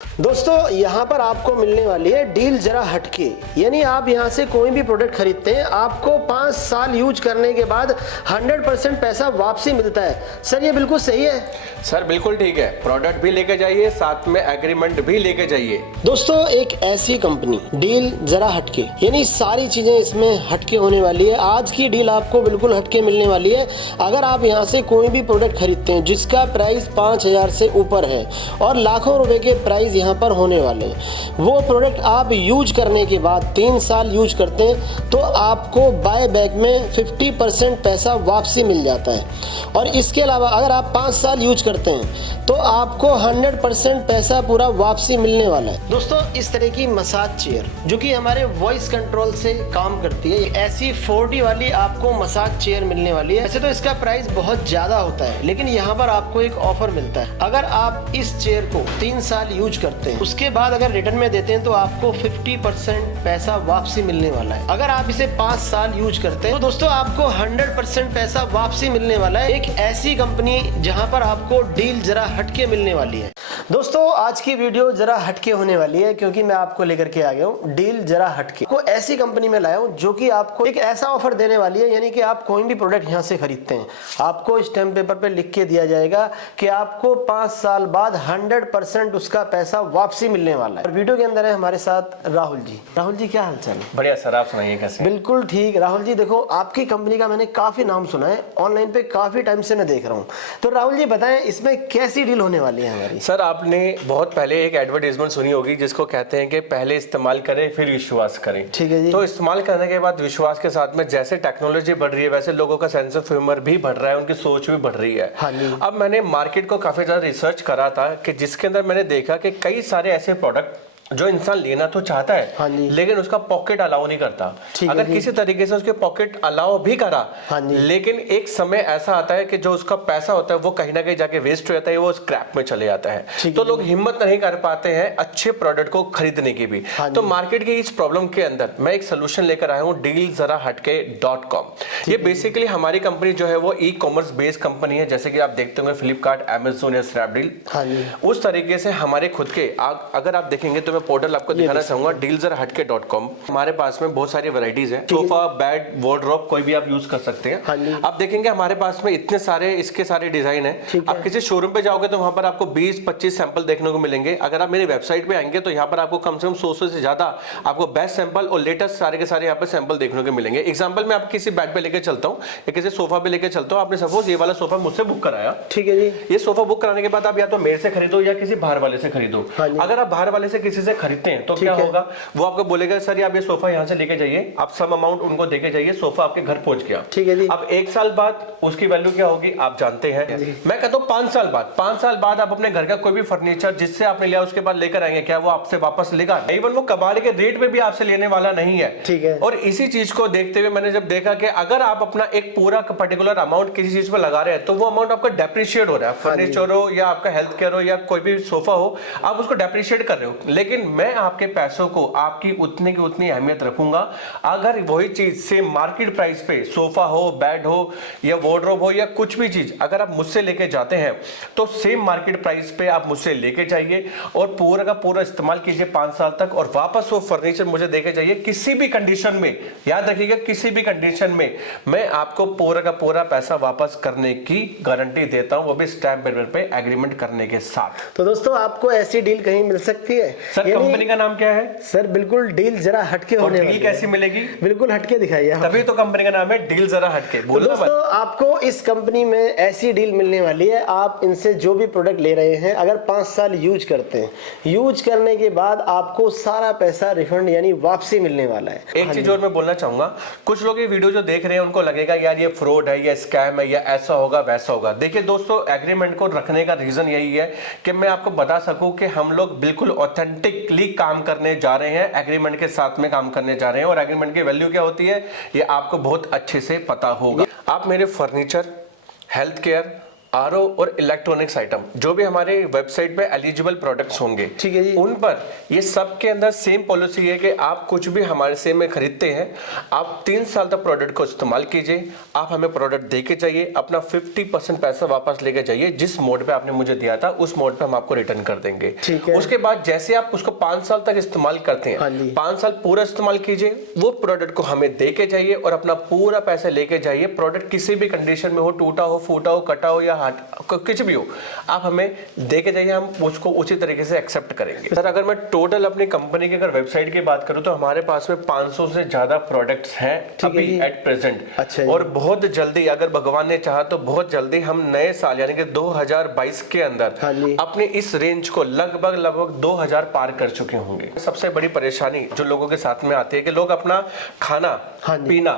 दोस्तों यहाँ पर आपको मिलने वाली है डील जरा हटके, यानी आप यहाँ से कोई भी प्रोडक्ट खरीदते हैं आपको 5 साल यूज करने के बाद 100% पैसा वापसी मिलता है। सर ये बिल्कुल सही है? सर बिल्कुल ठीक है, प्रोडक्ट भी लेके जाइए साथ में एग्रीमेंट भी लेके जाइए। दोस्तों एक ऐसी कंपनी डील जरा हटके, यानी सारी चीजें इसमें हटके होने वाली है। आज की डील आपको बिल्कुल हटके मिलने वाली है। अगर आप यहाँ से कोई भी प्रोडक्ट खरीदते हैं जिसका प्राइस 5000 से ऊपर है और लाखों रुपए के प्राइस यहाँ पर होने वाले हैं, वो प्रोडक्ट आप यूज करने के बाद 3 साल यूज करते हैं तो आपको बाय बैक में 50% पैसा वापसी मिल जाता है। और इसके अलावा अगर आप 5 साल यूज करते हैं तो आपको 100% पैसा पूरा वापसी मिलने वाला है। दोस्तों इस तरह की मसाज चेयर जो कि हमारे वॉइस कंट्रोल से काम करती है, ऐसी 4D वाली आपको मसाज चेयर मिलने वाली है। वैसे तो इसका प्राइस बहुत ज्यादा होता है, लेकिन यहाँ पर आपको एक ऑफर मिलता है। अगर आप इस चेयर को 3 साल यूज करते हैं, उसके बाद अगर रिटर्न में देते हैं तो आपको 50% पैसा वापसी मिलने वाला है। अगर आप इसे 5 साल यूज करते हैं तो दोस्तों आपको 100% पैसा वापसी मिलने वाला है। एक ऐसी कंपनी जहां पर आपको डील जरा हटके मिलने वाली है। दोस्तों आज की वीडियो जरा हटके होने वाली है क्योंकि मैं आपको लेकर के आ गया हूँ डील जरा हटके को। ऐसी कंपनी में लाया हूँ जो कि आपको एक ऐसा ऑफर देने वाली है, यानी कि आप कोई भी प्रोडक्ट यहाँ से खरीदते हैं आपको स्टैम्प पेपर पे लिख के दिया जाएगा कि आपको 5 साल बाद 100% उसका पैसा वापसी मिलने वाला है। और वीडियो के अंदर है हमारे साथ राहुल जी। राहुल जी क्या हाल चाल है? बढ़िया सर, आप सुनाइए कैसे? बिल्कुल ठीक। राहुल जी देखो आपकी कंपनी का मैंने काफी नाम सुना है, ऑनलाइन पे काफी टाइम से मैं देख रहा हूँ। तो राहुल जी बताएं इसमें कैसी डील होने वाली है हमारी? सर आपने बहुत पहले एक एडवर्टाइजमेंट सुनी होगी जिसको कहते हैं कि पहले इस्तेमाल करें फिर विश्वास करें। ठीक है जी। तो इस्तेमाल करने के बाद विश्वास के साथ में जैसे टेक्नोलॉजी बढ़ रही है वैसे लोगों का सेंस ऑफ ह्यूमर भी बढ़ रहा है, उनकी सोच भी बढ़ रही है। हाँ जी। अब मैंने मार्केट को काफी ज्यादा रिसर्च करा था कि जिसके अंदर मैंने देखा कि कई सारे ऐसे प्रोडक्ट जो इंसान लेना तो चाहता है, हाँ जी, लेकिन उसका पॉकेट अलाउ नहीं करता। अगर किसी तरीके से उसके पॉकेट अलाउ भी करा, हाँ जी, लेकिन एक समय ऐसा आता है कि जो उसका पैसा होता है वो कहीं ना कहीं जाके वेस्ट हो जाता है, वो स्क्रैप में चले जाता है। तो लोग हिम्मत नहीं कर पाते हैं अच्छे प्रोडक्ट को खरीदने की भी। तो मार्केट की इस प्रॉब्लम के अंदर मैं एक सोल्यूशन लेकर आया हूँ, dealzarahатke.com। ये बेसिकली हमारी कंपनी जो है वो ई कॉमर्स बेस्ड कंपनी है, जैसे कि आप देखते होंगे फ्लिपकार्ट, अमेज़न या स्नैपडील। उस तरीके से हमारे खुद के अगर आप देखेंगे तो पोर्टल आपको दिखाना चाहूंगा dealzarahатke.com। हमारे पास में बहुत सारी वैरायटीज है, सोफा, बेड, वार्डरोब कोई भी आप यूज कर सकते हैं। आप देखेंगे हमारे पास में इतने सारे इसके सारे डिजाइन है। आप किसी शोरूम पे जाओगे तो वहां पर आपको 20-25 सैंपल देखने को मिलेंगे। अगर आप मेरी वेबसाइट पे आएंगे तो यहाँ पर आपको कम से कम 100 से ज्यादा आपको बेस्ट सैंपल और लेटेस्ट सारे के सारे यहाँ पे सैंपल देखने को मिलेंगे। एग्जाम्पल मैं आप किसी बेड पे लेके चलता हूँ या किसी सोफा पे लेके चलता हूँ। आपने सपोज ये वाला सोफा मुझसे बुक कराया, ठीक है जी। ये सोफा बुक कराने के बाद आप या तो मेरे से खरीदो या किसी बाहर वाले से खरीदो। अगर आप बाहर वाले से किसी से खरीदते हैं तो क्या होगा, वो आपको बोलेगा सर आप ये सोफा यहाँ से लेके जाइए, आप सम अमाउंट उनको देके जाइए, सोफा आपके घर पहुंच गया, ठीक है जी। अब 1 साल बाद उसकी वैल्यू क्या होगी आप जानते हैं। मैं कहता हूँ 5 साल बाद, 5 साल बाद आप अपने घर का कोई भी फर्नीचर जिससे आपने लिया उसके बाद लेकर आएंगे, क्या वो आपसे वापस लेगा? इवन वो कबाड़ के रेट में भी आपसे लेने वाला नहीं है, ठीक है। और इसी चीज को देखते हुए मैंने जब देखा कि अगर आप अपना एक पूरा पर्टिकुलर अमाउंट किसी चीज पे लगा रहे हैं तो वो अमाउंट आपका डेप्रिशिएट हो रहा है। फर्नीचर हो या आपका हेल्थ केयर हो या कोई भी सोफा हो, आप उसको डेप्रिशिएट कर रहे हो। लेकिन मैं आपके पैसों को आपकी उतनी की उतनी अहमियत रखूंगा अगर वही चीज सेम मार्केट प्राइस पे सोफा हो, बेड हो या वार्डरोब हो या कुछ भी चीज अगर आप मुझसे लेके जाते हैं तो सेम मार्केट प्राइस पे आप मुझसे लेके जाइए और पूरा का पूरा इस्तेमाल कीजिए 5 साल तक, और वापस वो फर्नीचर मुझे देके जाइए किसी भी कंडीशन में। याद रखिएगा किसी भी कंडीशन में मैं आपको पूरा का पूरा पैसा वापस करने की गारंटी देता हूं, वो भी स्टैम्प पेपर पे एग्रीमेंट करने के साथ। तो दोस्तों आपको ऐसी डील कहीं मिल सकती है? सर कंपनी का नाम क्या है? सर बिल्कुल डील जरा हटके होने वाली है। कैसी मिलेगी? बिल्कुल हटके दिखाइए, तभी तो कंपनी का नाम है डील जरा हटके। तो दोस्तों आपको इस कंपनी में ऐसी डील मिलने वाली है, आप इनसे जो भी प्रोडक्ट ले रहे हैं अगर 5 साल यूज करते हैं, यूज करने के बाद आपको सारा पैसा रिफंड यानी वापसी मिलने वाला है। एक चीज और मैं बोलना चाहूंगा, कुछ लोग ये वीडियो जो देख रहे हैं उनको लगेगा यार ये फ्रॉड है या स्कैम है या ऐसा होगा वैसा होगा। देखिए दोस्तों एग्रीमेंट को रखने का रीजन यही है कि मैं आपको बता सकूं कि हम लोग बिल्कुल ऑथेंटिकली काम करने जा रहे हैं, एग्रीमेंट के साथ में काम करने जा रहे हैं। और एग्रीमेंट की वैल्यू क्या होती है ये आपको बहुत अच्छे से पता होगा। आप मेरे फर्नीचर, हेल्थ केयर, आरओ और इलेक्ट्रॉनिक्स आइटम जो भी हमारे वेबसाइट पे एलिजिबल प्रोडक्ट्स होंगे, ठीक है जी, उन पर ये सब के अंदर सेम पॉलिसी है कि आप कुछ भी हमारे से में खरीदते हैं, आप 3 साल तक प्रोडक्ट को इस्तेमाल कीजिए, आप हमें प्रोडक्ट दे के जाइए, अपना 50% पैसा वापस लेके जाइए, जिस मोड पे आपने मुझे दिया था उस मोड पे हम आपको रिटर्न कर देंगे। ठीक है। उसके बाद जैसे आप उसको 5 साल तक इस्तेमाल करते हैं, हाँ जी, 5 साल पूरा इस्तेमाल कीजिए, वो प्रोडक्ट को हमें दे के जाइए और अपना पूरा पैसा लेके जाइए। प्रोडक्ट किसी भी कंडीशन में हो, टूटा हो, फूटा हो, कटा हो या कुछ भी हो, आप हमें दे के जाइए, हम उसको उसी तरीके से एक्सेप्ट करेंगे। सर अगर मैं टोटल अपनी कंपनी की अगर वेबसाइट की बात करूं तो हमारे पास में 500 से ज्यादा प्रोडक्ट्स हैं अभी एट प्रेजेंट। अच्छा, और बहुत जल्दी अगर भगवान ने चाहा तो बहुत जल्दी हम नए साल यानी कि 2022 के अंदर अपने इस रेंज को लगभग 2000 पार कर चुके होंगे। सबसे बड़ी परेशानी जो लोगों के साथ में आती है कि लोग अपना खाना, पीना,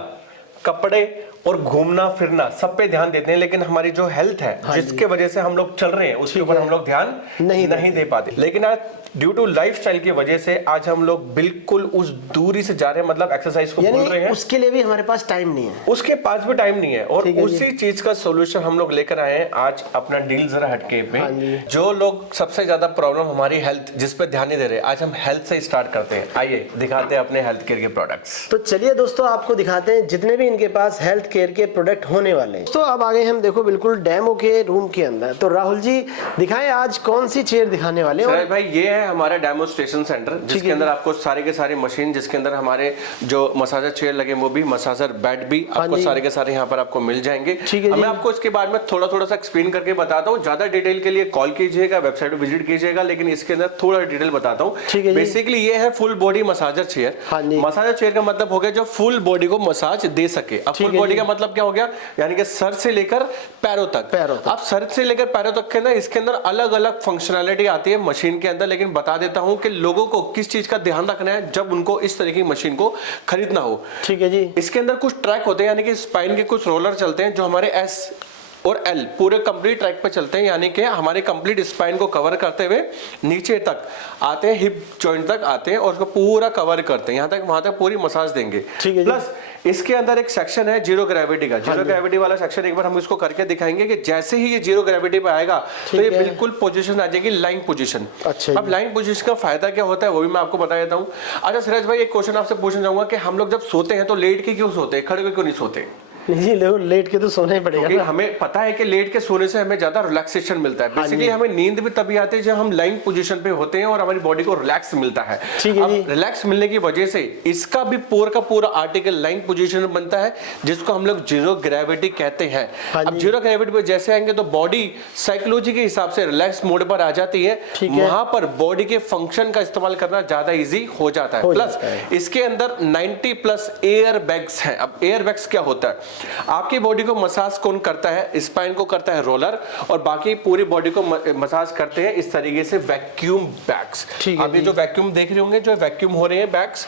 कपड़े और घूमना फिरना सब पे ध्यान देते हैं, लेकिन हमारी जो हेल्थ है जिसके वजह से हम लोग चल रहे हैं उसके ऊपर हम लोग ध्यान नहीं दे पाते। लेकिन आज ड्यू टू लाइफस्टाइल की वजह से आज हम लोग बिल्कुल उस दूरी से जा रहे हैं, मतलब एक्सरसाइज को भूल रहे हैं। उसके लिए भी हमारे पास टाइम नहीं है, उसके पास भी टाइम नहीं है, और उसी चीज का सोल्यूशन हम लोग लेकर आए हैं आज अपना डील जरा हटके पे। जो लोग सबसे ज्यादा प्रॉब्लम हमारी हेल्थ जिस पे ध्यान नहीं दे रहे, आज हम हेल्थ से स्टार्ट करते हैं। आइए दिखाते हैं अपने हेल्थ केयर के प्रोडक्ट्स। तो चलिए दोस्तों आपको दिखाते हैं जितने भी इनके पास हेल्थ केयर के प्रोडक्ट होने वाले हैं। तो अब आगे हम देखो बिल्कुल डेमो के रूम के अंदर। तो राहुल जी दिखाएं आज कौन सी चेयर दिखाने वाले हैं? भाई ये है हमारा डेमोस्ट्रेशन सेंटर, जिसके अंदर आपको सारे के सारे मशीन, जिसके अंदर हमारे जो मसाजर चेयर लगे वो भी, मसाजर बेड भी आपको सारे के सारे यहाँ पर आपको मिल जाएंगे। मैं आपको इसके बारे में थोड़ा सा एक्सप्लेन करके बताता हूँ। ज्यादा डिटेल के लिए कॉल कीजिएगा, वेबसाइट पर विजिट कीजिएगा, लेकिन इसके अंदर थोड़ा डिटेल बताता हूँ। बेसिकली ये है full body massager chair. Massager chair का मतलब हो गया जो फुल बॉडी को मसाज दे सके। अब फुल बॉडी का मतलब क्या हो गया, यानी कि सर से लेकर पैरों तक। आप सर से लेकर पैरों तक के अंदर इसके अंदर अलग अलग फंक्शनैलिटी आती है मशीन के अंदर, लेकिन बता देता हूं कि लोगों को किस चीज का ध्यान रखना है जब उनको इस तरह की मशीन को खरीदना हो। ठीक है जी। इसके अंदर कुछ ट्रैक होते हैं, यानी कि स्पाइन के कुछ रोलर चलते हैं जो हमारे एस और एल पूरे कंप्लीट ट्रैक पे चलते हैं, यानी कि हमारे कंप्लीट स्पाइन को कवर करते हुए नीचे तक आते हैं, हिप जॉइंट तक आते हैं और उसको पूरा कवर करते हैं, यहाँ तक वहां तक पूरी मसाज देंगे। प्लस इसके अंदर एक सेक्शन है जीरो ग्रेविटी का। जीरो ग्रेविटी वाला सेक्शन एक बार हम इसको करके दिखाएंगे कि जैसे ही ये जीरो ग्रेविटी पे आएगा तो ये बिल्कुल पोजीशन आ जाएगी लाइन पोजीशन। अब लाइन पोजीशन का फायदा क्या होता है वो भी मैं आपको बता देता हूँ। अच्छा सिराज भाई एक क्वेश्चन आपसे पूछना चाहूंगा कि हम लोग जब सोते हैं तो लेट के क्यों सोते हैं, खड़े होकर क्यों नहीं सोते? नहीं लेट के तो सोना ही पड़ेगा, क्योंकि हमें पता है कि लेट के सोने से हमें ज्यादा रिलैक्सेशन मिलता है। बेसिकली हमें नींद भी तभी आती है जब हम लाइन पोजीशन पे होते हैं और हमारी बॉडी को रिलैक्स मिलता है। अब रिलैक्स मिलने की वजह से इसका भी पूरा का पूरा आर्टिकल लाइन पोजीशन में बनता है, जिसको हम लोग जीरो ग्रेविटी कहते हैं। अब जीरो ग्रेविटी पे जैसे आएंगे तो बॉडी साइकोलॉजी के हिसाब से रिलैक्स मोड पर आ जाती है, वहां पर बॉडी के फंक्शन का इस्तेमाल करना ज्यादा इजी हो जाता है। प्लस इसके अंदर 90+ एयर बैग्स हैं। अब एयर बैग्स क्या होता है, आपकी बॉडी को मसाज कौन करता है, स्पाइन को करता है रोलर, और बाकी पूरी बॉडी को मसाज करते हैं इस तरीके से वैक्यूम बैग्स। आप ये जो वैक्यूम देख रहे होंगे, जो वैक्यूम हो रहे हैं बैग्स,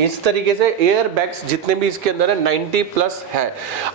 इस तरीके से एयर बैग्स जितने भी इसके अंदर है 90+ है।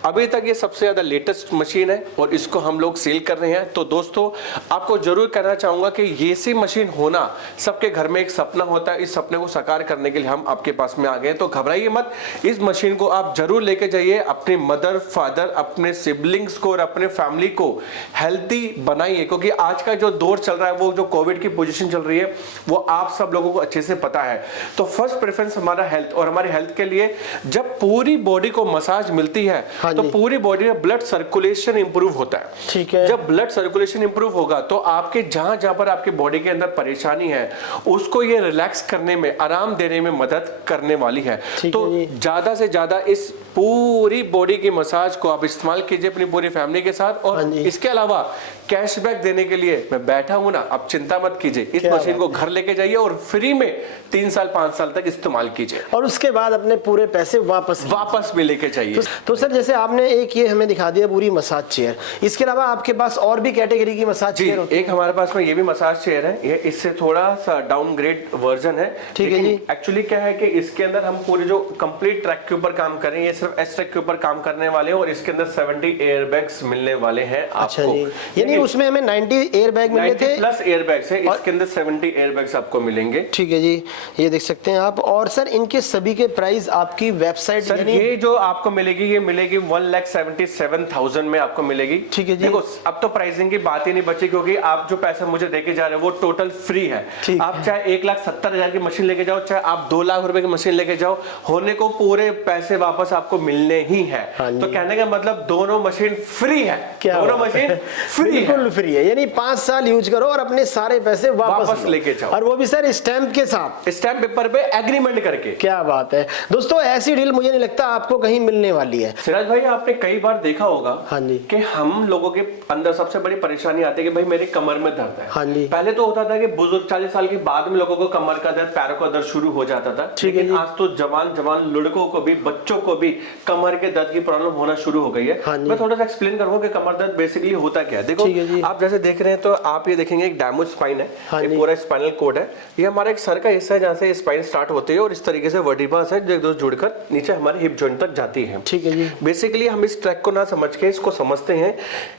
अभी तक ये सबसे ज्यादा लेटेस्ट मशीन है और इसको हम लोग सेल कर रहे हैं। तो दोस्तों आपको जरूर कहना चाहूंगा कि ये सी मशीन होना सबके घर में एक सपना होता है। इस सपने को साकार करने के लिए हम आपके पास में आ गए, तो घबराइए मत। इस मशीन को आप जरूर लेके जाइए, अपनी मदर फादर, अपने सिबलिंग्स को और अपने फैमिली को हेल्थी बनाइए, क्योंकि आज का जो दौर चल रहा है, वो जो कोविड की पोजीशन चल रही है, वो आप सब लोगों को अच्छे से पता है। तो फर्स्ट प्रेफरेंस हमारा हेल्थ, और हमारी हेल्थ के लिए जब पूरी बॉडी को मसाज मिलती है तो पूरी बॉडी में ब्लड सर्कुलेशन इंप्रूव होता है। ठीक है। जब ब्लड सर्कुलेशन इंप्रूव होगा तो आपके जहां जहां पर आपकी बॉडी के अंदर परेशानी है उसको ये रिलैक्स करने में, आराम देने में मदद करने वाली है। तो ज्यादा से ज्यादा इस पूरी बॉडी की मसाज को आप इस्तेमाल कीजिए अपनी पूरी फैमिली के साथ। और इसके अलावा कैशबैक देने के लिए मैं बैठा हूं ना, आप चिंता मत कीजिए। इस मशीन को घर लेके जाइए और फ्री में 3 साल 5 साल तक इस्तेमाल कीजिए, और उसके बाद अपने पूरे पैसे वापस भी लेके जाइए। तो सर जैसे आपने एक ये हमें दिखा दिया पूरी मसाज चेयर, इसके अलावा आपके पास और भी कैटेगरी की मसाज चेयर होती है? एक हमारे पास में ये भी मसाज चेयर है, ये इससे थोड़ा सा डाउनग्रेड वर्जन है। ठीक है जी। एक्चुअली क्या है कि इसके अंदर हम पूरे जो कंप्लीट ट्रैक के ऊपर काम कर रहे हैं, ये सिर्फ एस ट्रैक के ऊपर काम करने वाले हैं, और इसके अंदर 70 एयर बैग्स मिलने वाले हैं आपको। यानी यानी उसमें हमें 90 एयर बैग मिले थे प्लस एयर बैग्स है, इसके अंदर 70 एयर बैग्स आपको मिलेंगे। ठीक है जी, ये देख सकते हैं आप। और सर इनके सभी के प्राइस आपकी वेबसाइट, सर ये जो आपको मिलेगी ये मिलेगी 1,77,000 में आपको मिलेगी। ठीक है जी। देखो अब तो प्राइसिंग की बात ही नहीं बची, क्योंकि आप जो पैसा मुझे देके जा रहे हैं वो टोटल फ्री है। आप चाहे 1,70,000 की मशीन लेके जाओ, चाहे आप 2 लाख रुपए की मशीन लेके जाओ, होने को पूरे पैसे वापस आपको मिलने ही है। तो कहने का मतलब दोनों मशीन फ्री है, दोनों मशीन फ्री है, बिल्कुल फ्री है। यानी 5 साल यूज करो और अपने सारे पैसे वापस लेके जाओ, और वो भी सर स्टैंप के साथ, स्टैंप पेपर पे एग्रीमेंट करके। क्या बात है दोस्तों, ऐसी डील मुझे नहीं लगता आपको कहीं मिलने वाली है। सिराज भाई आपने कई बार देखा होगा हाँ जी कि हम लोगों के अंदर सबसे बड़ी परेशानी आती है कि भाई मेरे कमर में दर्द है। हाँ जी। पहले तो होता था कि बुजुर्ग 40 साल के बाद में लोगों को कमर का दर्द, पैरों का दर्द शुरू हो जाता था, लेकिन आज तो जवान जवान लड़कों को भी, बच्चों को भी कमर के दर्द की प्रॉब्लम होना शुरू हो गई है। हाँ मैं थोड़ा सा एक्सप्लेन करूंगा कि कमर दर्द बेसिकली होता क्या है। देखो आप जैसे देख रहे हैं तो आप ये देखेंगे एक डैमेज स्पाइन है, ये पूरा स्पाइनल कोड है, ये हमारा एक सर का हिस्सा है जहाँ से स्पाइन स्टार्ट होती है और इस तरीके से वर्टिब्रास है जो एक दूसरे जुड़कर नीचे हमारे हिप जॉइंट तक जाती है। ठीक है जी। बेसिकली हम इस ट्रैक को ना समझ के इसको समझते हैं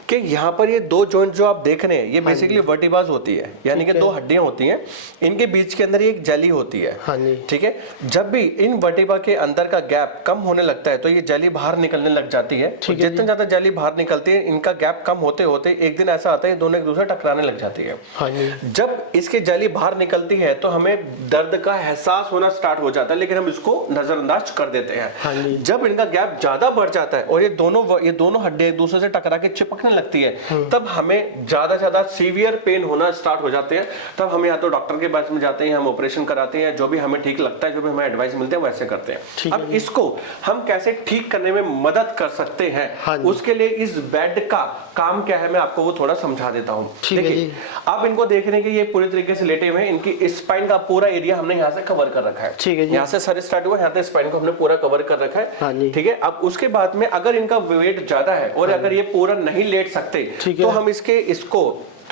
कि यहाँ पर ये 2 जॉइंट जो आप देख रहे हैं ये बेसिकली वर्टिब्रास होती है, यानी कि 2 हड्डियां होती हैं, इनके बीच के अंदर एक जेली होती है। ठीक है, जब भी इन वर्टिब्रा के अंदर का गैप कम होने लगता है तो ये जेली बाहर निकलने लग जाती है। जितना ज्यादा जेली बाहर निकलती है, इनका गैप कम होते होते एक दिन ऐसा आता है दोनों एक दूसरे टकराने लग जाती है। जब इसकी जेली बाहर निकलती है तो हमें दर्द का एहसास होना स्टार्ट हो जाता है, लेकिन हम इसको नजरअंदाज कर देते हैं। जब इनका गैप ज्यादा बढ़ जाता है और ये दोनों हड्डियां एक दूसरे से टकरा के चिपकने लगती है, तब हमें ज्यादा सीवियर पेन होना स्टार्ट हो जाते हैं। तब हम या तो डॉक्टर के पास में जाते हैं, हम ऑपरेशन कराते हैं, जो भी हमें ठीक लगता है, जो भी हमें एडवाइस मिलते हैं वैसे करते हैं। अब इसको हम कैसे ठीक करने में मदद कर सकते हैं, उसके लिए इस बेड का काम क्या है मैं आपको वो थोड़ा समझा देता हूँ। देखिए आप इनको देख रहे हैं कि ये पूरी तरीके से लेटे हुए हैं, इनकी स्पाइन का पूरा एरिया हमने यहाँ से कवर कर रखा है। ठीक है, यहाँ से सर स्टार्ट हुआ, यहाँ से स्पाइन को हमने पूरा कवर कर रखा है। ठीक है, अब उसके बाद में अगर इनका वेट ज्यादा है और अगर ये पूरा नहीं लेट सकते तो हम इसको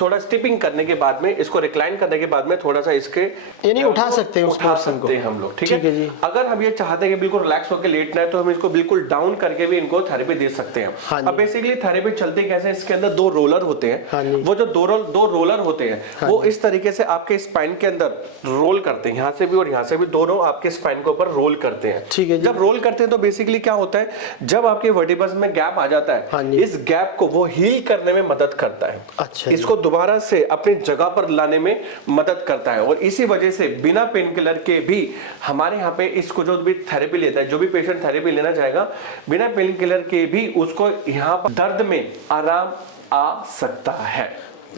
थोड़ा स्टिपिंग करने के बाद में, इसको रिक्लाइन करने के बाद में थोड़ा सा इसके यानी उठा सकते हैं, उठा सकते हैं हम लोग। ठीक है जी। अगर हम ये चाहते हैं कि बिल्कुल रिलैक्स होकर लेटना है तो हम इसको बिल्कुल डाउन करके भी इनको थेरेपी दे सकते हैं। अब बेसिकली थेरेपी चलती कैसे, इसके अंदर 2 रोलर होते हैं। वो जो दो रोलर होते हैं वो इस तरीके से आपके स्पाइन के अंदर रोल करते हैं, यहाँ से भी और यहाँ से भी, दोनों आपके स्पाइन के ऊपर रोल करते हैं। ठीक है, जब रोल करते हैं तो बेसिकली क्या होता है, जब आपके वर्टिब्रस में गैप आ जाता है, इस गैप को वो हील करने में मदद करता है। अच्छा, इसको दोबारा से अपनी जगह पर लाने में मदद करता है। और इसी वजह से बिना पेन किलर के भी हमारे यहाँ पे इसको जो भी थेरेपी लेता है, जो भी पेशेंट थेरेपी लेना चाहेगा, बिना पेन किलर के भी उसको यहाँ पर दर्द में आराम आ सकता है।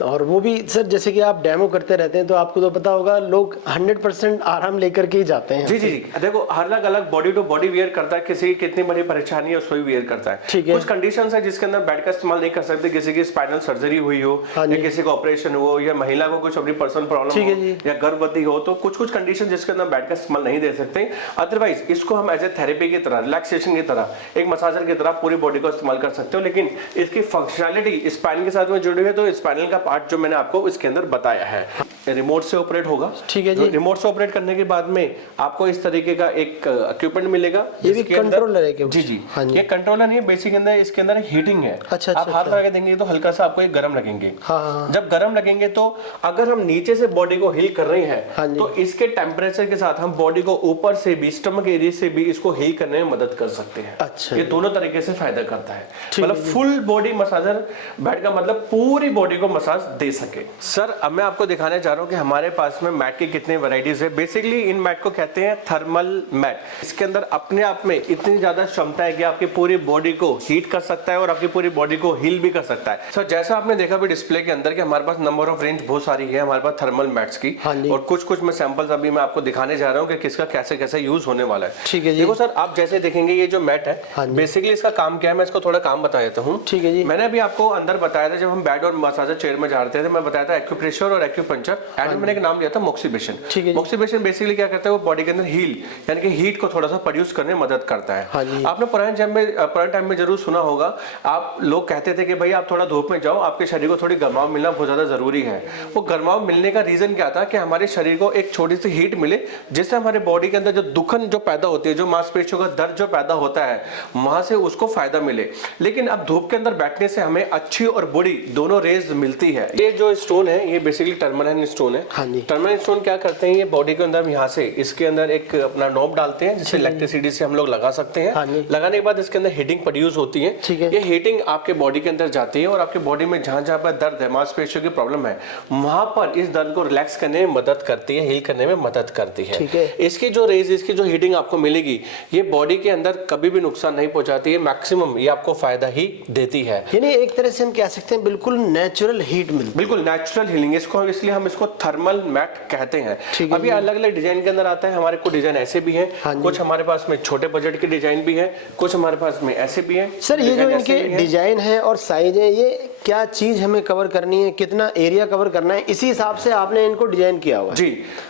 और वो भी सर जैसे कि आप डेमो करते रहते हैं तो आपको तो पता होगा लोग 100% आराम लेकर के ही जाते हैं। जी जी जी, देखो हर अलग बॉडी टू बॉडी वेयर करता है, किसी की कितनी बड़ी परेशानी है उसको भी वेयर करता है। ठीक है, कुछ कंडीशंस है जिसके अंदर बेड का इस्तेमाल नहीं कर सकते, किसी की स्पाइनल सर्जरी हुई हो या किसी का ऑपरेशन हो या महिला को कुछ अपनी पर्सनल प्रॉब्लम हो या गर्भवती हो, तो कुछ कंडीशन जिसके अंदर बेड का इस्तेमाल नहीं दे सकते। अदरवाइज इसको हम एज ए थेरेपी की तरह, रिलैक्सेशन की तरह, एक मसाजर की तरह पूरी बॉडी को इस्तेमाल कर सकते हो। लेकिन इसकी फंक्शनैलिटी स्पाइन के साथ में जुड़ी हुई है, तो स्पाइनल का पार्ट जो मैंने आपको इसके अंदर बताया है रिमोट से ऑपरेट होगा। ठीक है जी। रिमोट से ऑपरेट करने के बाद में आपको इस तरीके का एक इक्विपमेंट मिलेगा, ये भी कंट्रोलर है। जी जी, ये कंट्रोलर नहीं है, बेसिक अंदर इसके अंदर हीटिंग है। अच्छा, आप हाथ लगा के देंगे तो हल्का सा आपको ये गर्म लगेंगे। जब गर्म लगेंगे तो अगर हम नीचे से बॉडी को हील कर रहे हैं तो इसके टेम्परेचर के साथ हम बॉडी को ऊपर से भी, स्टमक एरिया से भी इसको हील करने में मदद कर सकते हैं। अच्छा, ये दोनों तरीके से फायदा करता है। मतलब फुल बॉडी मसाजर बेड का मतलब पूरी बॉडी को मसाज दे सके। सर अब मैं आपको दिखाने जा रहा हूँ कि हमारे पास में मैट की कितने वैरायटीज है। बेसिकली इन मैट को कहते हैं थर्मल मैट। इसके अंदर अपने आप में इतनी ज्यादा क्षमता है कि आपकी पूरी बॉडी को हीट कर सकता है और आपकी पूरी बॉडी को हील भी कर सकता है। सर जैसा आपने देखा भी डिस्प्ले के अंदर कि हमारे पास नंबर ऑफ रेंज बहुत सारी है हमारे पास थर्मल मैट्स की, और कुछ मैं सैंपल्स अभी मैं आपको दिखाने जा रहा हूँ कि किसका कैसे कैसे यूज होने वाला है। ठीक है, देखो सर आप जैसे देखेंगे ये जो मैट है बेसिकली इसका काम क्या है, मैं इसको थोड़ा काम बता देता हूँ। ठीक है जी। मैंने अभी आपको अंदर बताया था जब हम बेड और मसाजर चेयर में जा रहे थे, मैं बताया था एक्यूप्रेशर और एक्यूपंक्चर एंड में मैंने एक नाम लिया था मोक्सिबेशन। मोक्सिबेशन बेसिकली क्या करता है, वो बॉडी के अंदर हील यानी कि हीट को थोड़ा सा प्रोड्यूस करने में मदद करता है। आपने पुराने टाइम में जरूर सुना होगा, आप लोग कहते थे कि भाई आप थोड़ा धूप में जाओ, आपके शरीर को थोड़ी गर्माव मिलना बहुत ज्यादा जरूरी है। वो गर्माव मिलने का रीजन क्या था कि हमारे शरीर को एक छोटी सी हीट मिले, जिससे हमारे बॉडी के अंदर जो दुखन जो पैदा होती है, जो मांसपेशियों का दर्द जो पैदा होता है, वहां से उसको फायदा मिले। लेकिन अब धूप के अंदर बैठने से हमें अच्छी और बुरी दोनों रेज मिलती है। ये जो स्टोन है ये बेसिकली टर्मलाइन स्टोन है। टर्मलाइन स्टोन क्या करते हैं, ये बॉडी के अंदर यहाँ से इसके अंदर एक अपना नॉब डालते हैं, जिससे इलेक्ट्रिसिटी से हम लोग लगा सकते हैं। लगाने के बाद इसके अंदर हीटिंग प्रोड्यूस होती है। ये हीटिंग आपके बॉडी के अंदर जाती है और आपके बॉडी में जहां जहां पर दर्द है, मांसपेशियों की प्रॉब्लम है, वहां पर इस दर्द को रिलैक्स करने में मदद करती है, हील करने में मदद करती है। इसकी जो रेज, इसकी जो हीटिंग आपको मिलेगी, ये बॉडी के अंदर कभी भी नुकसान नहीं पहुंचाती है, मैक्सिमम ये आपको फायदा ही देती है। यानी एक तरह से हम कह सकते हैं बिल्कुल नेचुरल हीट मिलती है, बिल्कुल नेचुरल हीलिंग, इसको इसलिए हम इसको थर्मल मैट कहते हैं। अब ये अलग अलग डिजाइन के अंदर आता है, हमारे को डिजाइन ऐसे भी है, कुछ हमारे पास में छोटे बजट के डिजाइन भी है, कुछ हमारे पास में ऐसे भी है। सर ये जो इनके डिजाइन है और साइज है, ये क्या चीज हमें कवर करनी है, कितना एरिया कवर करना है, इसी हिसाब से आपने इनको डिजाइन किया हुआ है? जी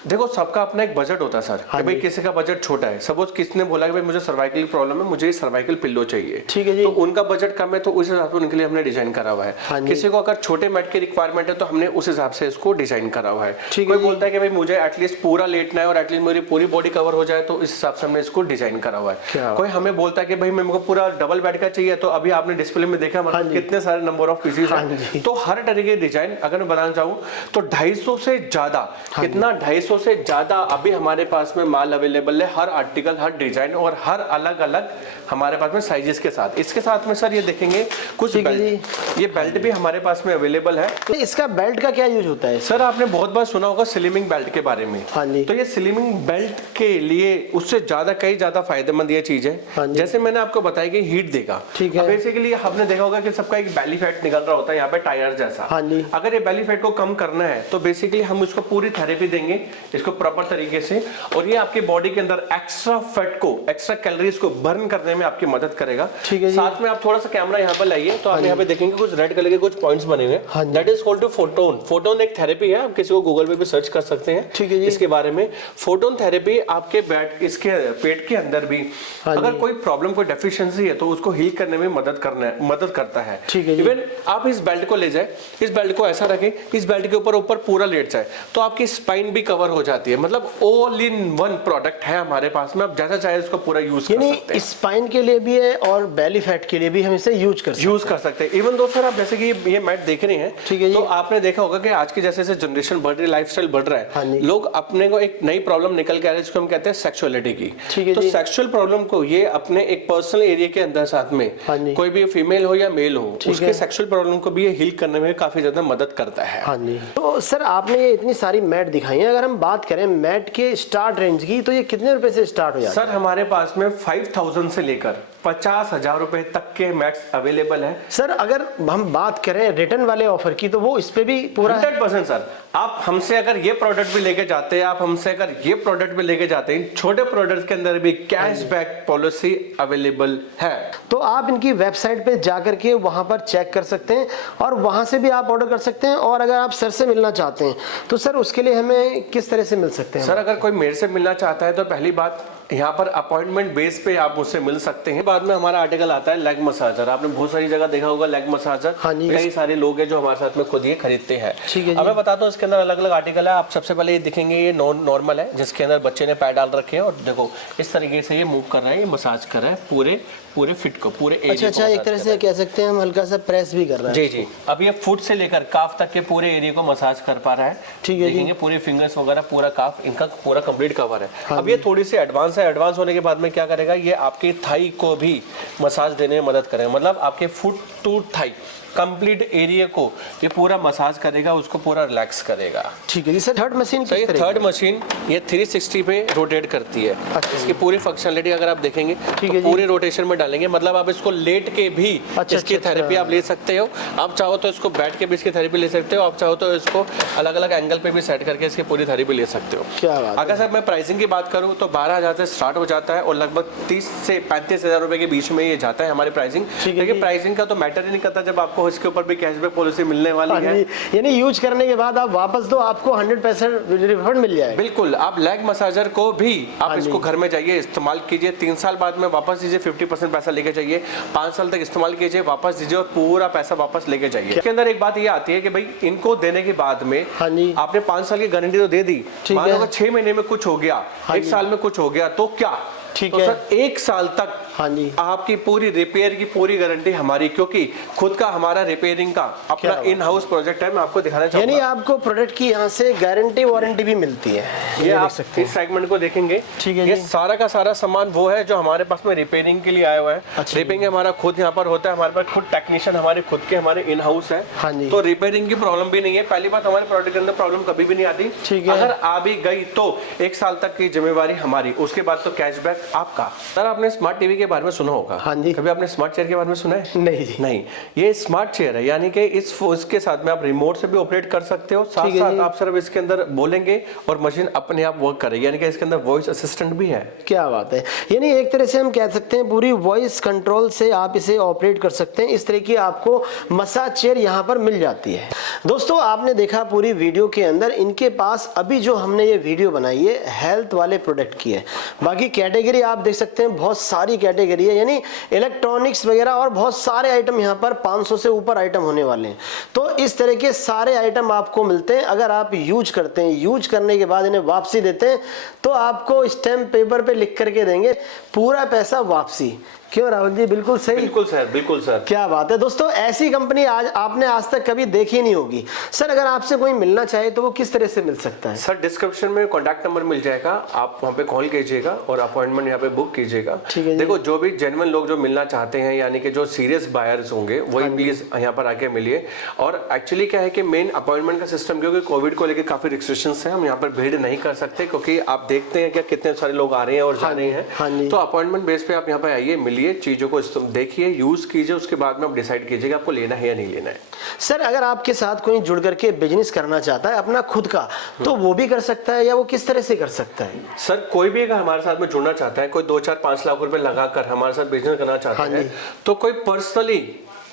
देखो, सबका अपना एक बजट होता है सर। कि भाई किसी का बजट छोटा है, सपोज किसने बोला कि भाई मुझे सर्वाइकल प्रॉब्लम है, मुझे सर्वाइकल पिल्लो चाहिए, ठीक है जी, तो उनका बजट कम है, तो उस हिसाब से उनके लिए हमने डिजाइन करा हुआ है। किसी को अगर छोटे मैट की रिक्वायरमेंट है, तो हमने उस हिसाब से इसको डिजाइन करा हुआ है। कोई बोलता है कि भाई मुझे एटलीस्ट पूरा लेटना है और एटलीस्ट मेरी पूरी बॉडी कवर हो जाए, तो इस हिसाब से हमने इसको डिजाइन करा हुआ है। कोई हमें बोलता है कि भाई मेरे को पूरा डबल बेड का चाहिए, तो अभी आपने डिस्प्ले में देखा मतलब कितने सारे नंबर ऑफ पीसेस हैं। तो हर तरह के डिजाइन अगर मैं बताना चाहूँ तो 250 से ज्यादा, कितना 250 से ज्यादा अभी हमारे पास में माल अवेलेबल है, हर आर्टिकल, हर डिजाइन और हर अलग अलग हमारे पास में साइजेस के साथ। इसके साथ में सर ये देखेंगे कुछ बेल्ट, ये बेल्ट भी हमारे पास में अवेलेबल है। तो इसका बेल्ट का क्या यूज होता है? सर आपने बहुत बार सुना होगा स्लिमिंग बेल्ट के बारे में। तो ये स्लिमिंग बेल्ट के लिए उससे ज्यादा कई ज्यादा फायदेमंद ये चीज है। जैसे मैंने आपको बताया कि हीट देगा, ठीक है। बेसिकली आपने देखा होगा कि सबका एक बेली फैट निकल रहा होता है यहाँ पे टायर जैसा। अगर ये बेली फैट को कम करना है, तो बेसिकली हम इसको पूरी थेरेपी देंगे इसको प्रॉपर तरीके से, और ये आपकी बॉडी के अंदर एक्स्ट्रा फैट को, एक्स्ट्रा कैलोरीज को बर्न करने में आपकी मदद करेगा। ठीक है। साथ में आप थोड़ा सा कैमरा यहाँ पर लाइए, तो आप यहाँ पे देखेंगे कुछ रेड कलर के कुछ पॉइंट्स बने हुए हैं। That is called to photon. Photon एक थेरेपी है, आप किसी को गूगल पे भी सर्च कर सकते हैं, ठीक है, इसके बारे में। फोटोन थेरेपी आपके इसके पेट के अंदर भी अगर कोई प्रॉब्लम, कोई डेफिशिएंसी है, तो उसको हील करने में मदद करता है। इवन आप इस बेल्ट को ले जाए, इस बेल्ट को ऐसा रखें, इस बेल्ट के ऊपर पूरा लेट जाए, तो आपकी स्पाइन भी कवर हो जाती है। मतलब ऑल इन वन प्रोडक्ट है हमारे पास में, आप जैसा चाहे इसको पूरा यूज कर सकते हैं। स्पाइन के लिए भी है और बेली फैट के लिए भी हम इसे यूज कर सकते हैं। इवन दो सर आप जैसे कि ये मैट देख रहे हैं, ठीक है, तो आपने देखा होगा कि आज की जैसे जनरेशन बढ़ रही है, लाइफस्टाइल बढ़ रहा है, लोग अपने को एक नई प्रॉब्लम निकल के आ रही है, जिसको हम कहते हैं सेक्सुअलिटी की। तो सेक्सुअल प्रॉब्लम को ये अपने एक पर्सनल एरिया के अंदर साथ में, कोई भी फीमेल हो या मेल हो, उसके सेक्सुअल प्रॉब्लम को भी ये हील करने में काफी ज्यादा मदद करता है। तो सर आपने ये इतनी सारी मैट दिखाई है, अगर हम बात करें मैट के स्टार्ट रेंज की, तो ये कितने रुपए से स्टार्ट हो जाता है? सर हमारे पास में 5000 से लेकर 50,000 रुपए तक के मैट्स अवेलेबल है। सर अगर हम बात करें रिटर्न वाले ऑफर की, तो वो इस पे भी पूरा 100% सर। आप हमसे अगर ये प्रोडक्ट भी लेके जाते हैं, आप हमसे अगर ये प्रोडक्ट भी लेके जाते हैं, छोटे प्रोडक्ट्स के अंदर भी कैशबैक पॉलिसी अवेलेबल है। तो आप इनकी वेबसाइट पे जाकर के वहां पर चेक कर सकते हैं और वहां से भी आप ऑर्डर कर सकते हैं। और अगर आप सर से मिलना चाहते हैं, तो सर उसके लिए हमें किस तरह से मिल सकते हैं? सर अगर कोई मेरे से मिलना चाहता है, तो पहली बात यहाँ पर अपॉइंटमेंट बेस पे आप मुझसे मिल सकते हैं। बाद में हमारा आर्टिकल आता है लेग मसाजर। आपने बहुत सारी जगह देखा होगा लेग मसाजर। कई सारे लोग हैं जो हमारे साथ में खुद ये खरीदते हैं। अब मैं बताता हूँ इसके अंदर अलग अलग आर्टिकल है। आप सबसे पहले ये दिखेंगे, ये नॉर्मल है, जिसके अंदर बच्चे ने पैर डाल रखे हैं और देखो इस तरीके से ये मूव कर रहा है, ये मसाज कर रहा है पूरे फिट को, पूरे एरिया को। अच्छा, एक तरह से कह सकते हैं हम हल्का सा प्रेस भी कर रहा है। जी जी। अब ये फुट से लेकर काफ तक के पूरे एरिया को मसाज कर पा रहा है। ठीक है, देखेंगे पूरे फिंगर्स वगैरह, पूरा काफ, इनका पूरा कंप्लीट कवर है। अब ये थोड़ी सी एडवांस है। एडवांस होने के बाद में क्या करेगा, ये आपके थाई को भी मसाज देने में मदद करेगा। मतलब आपके foot to thigh complete area को ये पूरा मसाज करेगा, उसको पूरा रिलैक्स करेगा। ठीक है जी सर। थर्ड मशीन किस तरह? थर्ड मशीन ये 360 पे रोटेट करती है। अच्छा। इसकी पूरी फंक्शनलिटी अगर आप देखेंगे, ठीक है, तो पूरे रोटेशन में डालेंगे। मतलब आप इसको लेट के भी इसकी थेरेपी आप ले सकते हो। आप चाहो तो इसको बैठ के भी इसकी थेरेपी ले सकते हो। आप चाहो तो इसको अलग अलग एंगल पे भी सेट करके इसकी पूरी थेरेपी ले सकते हो। क्या बात। अगर सर मैं प्राइसिंग की बात करूँ तो 12,000 से स्टार्ट हो जाता है और लगभग 30 से 35,000 रुपए के बीच में ये जाता है हमारी प्राइसिंग। देखिए प्राइसिंग का तो मैटर ही नहीं करता। जब आपको आपको इसके ऊपर भी कैशबैक पॉलिसी मिलने वाली है। यानी यूज करने के बाद आप वापस दो, आपको 100% रिफंड मिल जाएगा। बिल्कुल, आप लेग मसाजर को भी आप इसको घर में जाइए, इस्तेमाल कीजिए, 3 साल बाद में वापस दीजिए, 50% पैसा लेके जाइए, 5 साल तक इस्तेमाल कीजिए, वापस दीजिए और पूरा पैसा वापस लेके जाइए। इसके अंदर एक बात ये आती है कि भाई इनको देने के बाद में आपने 5 साल की गारंटी तो दे दी, मान लो 6 महीने में कुछ हो गया, 1 साल में कुछ हो गया तो क्या, ठीक तो है सर 1 साल तक आपकी पूरी रिपेयर की पूरी गारंटी हमारी, क्योंकि खुद का हमारा रिपेयरिंग का अपना इन हाउस प्रोजेक्ट है। मैं आपको दिखाना चाहूंगा, यानी आपको प्रोडक्ट की यहाँ से गारंटी वारंटी भी मिलती है। ये आप इस सेगमेंट को देखेंगे, ठीक है, ये सारा का सारा सामान वो है जो हमारे पास में रिपेयरिंग के लिए आया हुआ है। रिपेयरिंग हमारा खुद यहाँ पर होता है, हमारे पास खुद टेक्नीशियन हमारे खुद के हमारे इन हाउस है, तो रिपेयरिंग की प्रॉब्लम भी नहीं है। पहली बात, हमारे प्रोडक्ट के अंदर प्रॉब्लम कभी भी नहीं आती, अगर आ भी गई तो 1 साल तक की जिम्मेवारी हमारी, उसके बाद तो कैशबैक आपका। सर आपने स्मार्ट टीवी के बारे में सुना होगा, कभी आपने स्मार्ट चेयर के बारे में सुना है? नहीं जी। नहीं, ये स्मार्ट चेयर है, यानी कि इसके साथ में आप रिमोट से भी ऑपरेट कर सकते हो, साथ साथ आप सिर्फ इसके अंदर बोलेंगे और मशीन अपने आप वर्क करेगी, यानी कि इसके अंदर वॉइस असिस्टेंट भी है। क्या बात है, यानी एक तरह से हम कह सकते हैं पूरी वॉइस कंट्रोल से आप इसे ऑपरेट कर सकते हैं। इस तरह की आपको मसाज चेयर यहाँ पर मिल जाती है। दोस्तों आपने देखा पूरी वीडियो के अंदर इनके पास अभी जो हमने ये वीडियो बनाई है हेल्थ वाले प्रोडक्ट की है, बाकी कैटेगरी आप देख सकते हैं बहुत सारी कैटेगरी है, यानी इलेक्ट्रॉनिक्स वगैरह और बहुत सारे आइटम यहाँ पर 500 से ऊपर आइटम होने वाले हैं। तो इस तरह के सारे आइटम आपको मिलते हैं। अगर आप यूज करते हैं, यूज करने के बाद इन्हें वापसी देते हैं तो आपको स्टैम्प पेपर पे लिख करके देंगे पूरा पैसा वापसी। क्यों राहुल जी, बिल्कुल सही? बिल्कुल सर, बिल्कुल सर। क्या बात है दोस्तों, ऐसी कंपनी आपने आज तक कभी देखी नहीं होगी। सर अगर आपसे कोई मिलना चाहे तो वो किस तरह से मिल सकता है? सर डिस्क्रिप्शन में कॉन्टैक्ट नंबर मिल जाएगा, आप वहाँ पे कॉल कीजिएगा और अपॉइंटमेंट यहाँ पे बुक कीजिएगा। ठीक है। देखो जो भी जेन्युइन लोग जो मिलना चाहते हैं, यानी कि जो सीरियस बायर्स होंगे वही प्लीज यहाँ पर आके मिलिए। और एक्चुअली क्या है कि मेन अपॉइंटमेंट का सिस्टम, क्योंकि कोविड को लेकर काफी रिस्ट्रिक्शंस है, हम यहाँ पर भीड़ नहीं कर सकते, क्योंकि आप देखते हैं कि कितने सारे लोग आ रहे हैं और जा रहे हैं। तो अपॉइंटमेंट बेस पे आप यहाँ पे आइए, मिलिए, चीजों को देखिए, यूज कीजिए, उसके बाद में आप डिसाइड कीजिएगा आपको लेना है या नहीं लेना है। सर अगर आपके साथ कोई जुड़ करके बिजनेस करना चाहता है अपना खुद का, तो वो भी कर सकता है या वो किस तरह से कर सकता है? सर कोई भी अगर हमारे साथ में जुड़ना चाहता है, कोई 2-4-5 लाख रुपए लगाकर हमारे साथ बिजनेस करना चाहता है, तो कोई पर्सनली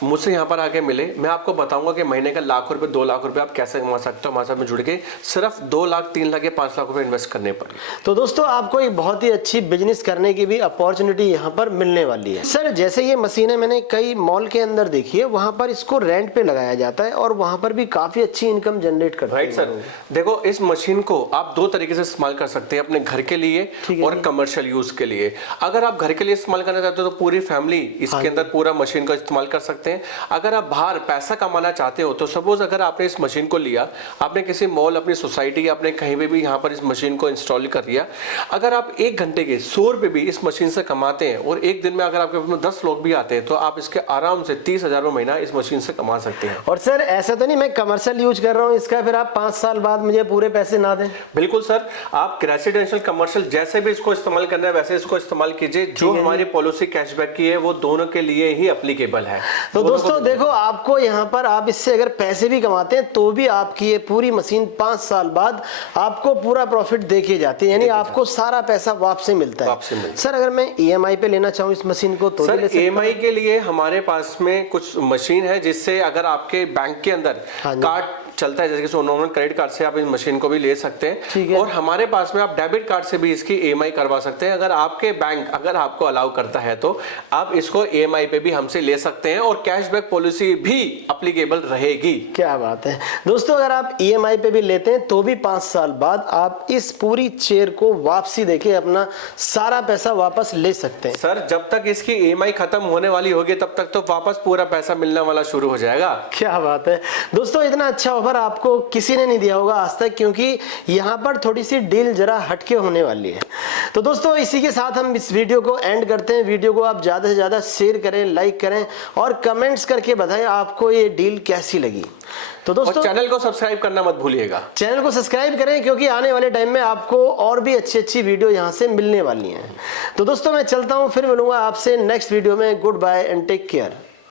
मुझसे यहाँ पर आके मिले, मैं आपको बताऊंगा कि महीने का 1 लाख रुपए 2 लाख रुपए आप कैसे कमा सकते हो हमारे साथ में जुड़ के, सिर्फ 2 लाख 3 लाख या 5 लाख रुपए इन्वेस्ट करने पर। तो दोस्तों आपको एक बहुत ही अच्छी बिजनेस करने की भी अपॉर्चुनिटी यहाँ पर मिलने वाली है। सर जैसे ये मशीनें मैंने कई मॉल के अंदर देखी है, वहाँ पर इसको रेंट पे लगाया जाता है और वहाँ पर भी काफी अच्छी इनकम जनरेट करते हैं। राइट सर, देखो इस मशीन को आप 2 तरीके से इस्तेमाल कर सकते हैं, अपने घर के लिए और कमर्शियल यूज के लिए। अगर आप घर के लिए इस्तेमाल करना चाहते हो तो पूरी फैमिली इसके अंदर पूरा मशीन का इस्तेमाल कर सकते हैं। अगर आप बाहर पैसा कमाना चाहते हो तो सपोज अगर आपने इस मशीन को लिया, आपने किसी मॉल, अपनी सोसाइटी या अपने कहीं पे भी यहाँ पर इस मशीन को इंस्टॉल कर लिया, अगर आप 1 घंटे के 100 रुपए भी इस मशीन से कमाते हैं और एक दिन में अगर आपके पास 10 लोग भी आते हैं तो आप इसके आराम से 30,000 रुपए महीना इस मशीन से कमा सकते हैं। और सर ऐसा तो नहीं मैं कमर्शियल यूज कर रहा हूँ इसका, फिर आप 5 साल बाद मुझे पूरे पैसे ना दें? बिल्कुल सर, आप रेसिडेंशियल कमर्शियल जैसे भी इसको इस्तेमाल करना है वैसे इसको इस्तेमाल कीजिए। जो हमारी पॉलिसी कैशबैक की है वो दोनों के लिए ही एप्लीकेबल है। तो दोस्तों देखो, आपको यहाँ पर आप इससे अगर पैसे भी कमाते हैं तो भी आपकी ये पूरी मशीन 5 साल बाद आपको पूरा प्रॉफिट देके जाती है, यानी आपको सारा पैसा वापसी मिलता है। सर अगर मैं EMI पे लेना चाहूँ इस मशीन को तो सर EMI के लिए हमारे पास में कुछ मशीन है जिससे अगर आपके बैंक के अंदर कार्ड चलता है, जैसे कि नॉर्मल क्रेडिट कार्ड से आप इस मशीन को भी ले सकते हैं, और हमारे पास में आप डेबिट कार्ड से भी इसकी EMI करवा सकते हैं। अगर आपके बैंक अगर आपको अलाउ करता है तो आप इसको EMI पे भी हमसे ले सकते हैं और कैशबैक पॉलिसी भी एप्लीकेबल रहेगी। क्या बात है दोस्तों, अगर आप EMI पे भी लेते हैं तो भी 5 साल बाद आप इस पूरी चेयर को वापसी देके अपना सारा पैसा वापस ले सकते हैं। सर जब तक इसकी EMI खत्म होने वाली होगी तब तक तो वापस पूरा पैसा मिलने वाला शुरू हो जाएगा। क्या बात है दोस्तों, इतना अच्छा ऑफर आपको किसी ने नहीं दिया होगा आज तक, क्योंकि यहाँ पर थोड़ी सी डील जरा हटके होने वाली है। तो दोस्तों इसी के साथ हम इस वीडियो को एंड करते हैं। वीडियो को आप ज्यादा से ज्यादा शेयर करें, लाइक करें और कमेंट्स करके बताएं आपको ये डील कैसी लगी। तो दोस्तों चैनल को सब्सक्राइब करना मत भूलिएगा। चैनल को सब्सक्राइब करें क्योंकि आने वाले टाइम में आपको और भी अच्छी वीडियो यहाँ से मिलने वाली हैं। तो दोस्तों मैं चलता हूँ, फिर मिलूंगा आपसे नेक्स्ट वीडियो में। Goodbye and take care.